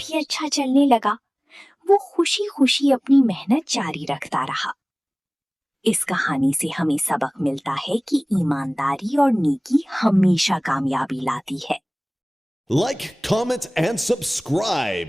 भी अच्छा चलने लगा, वो खुशी खुशी अपनी मेहनत जारी रखता रहा। इस कहानी से हमें सबक मिलता है कि ईमानदारी और नेकी हमेशा कामयाबी लाती है। Like, comment, and subscribe.